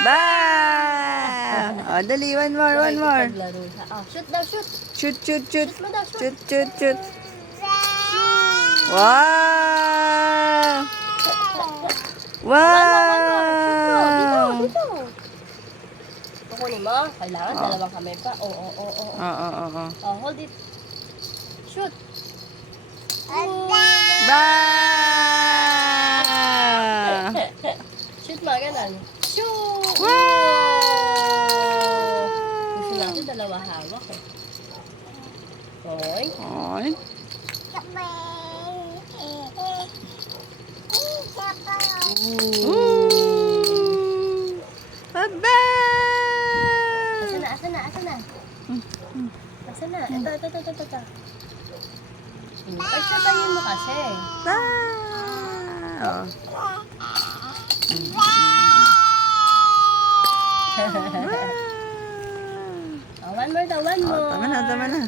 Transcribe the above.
Ba! Oh, dali. One more, one more. Paglaro siya. Ah, shoot daw, shoot. Shoot, shoot, shoot. Shoot mo daw, shoot. Shoot, shoot, shoot. Wow! Wow! Dito. Kukunin mo. Kailangan dalawang kamay pa. Oo. Oo. Oh, hold it. Shoot. Ba! Shoot mo, ganun. Shoot! Wow! Gusto natin dalawa hawak eh. Oy. Oy. Ooh! Aba! Asa na? Asa na? Ito. Pagsatayin mo kasi. Oh. Oh, one more daw, one more. Tama na.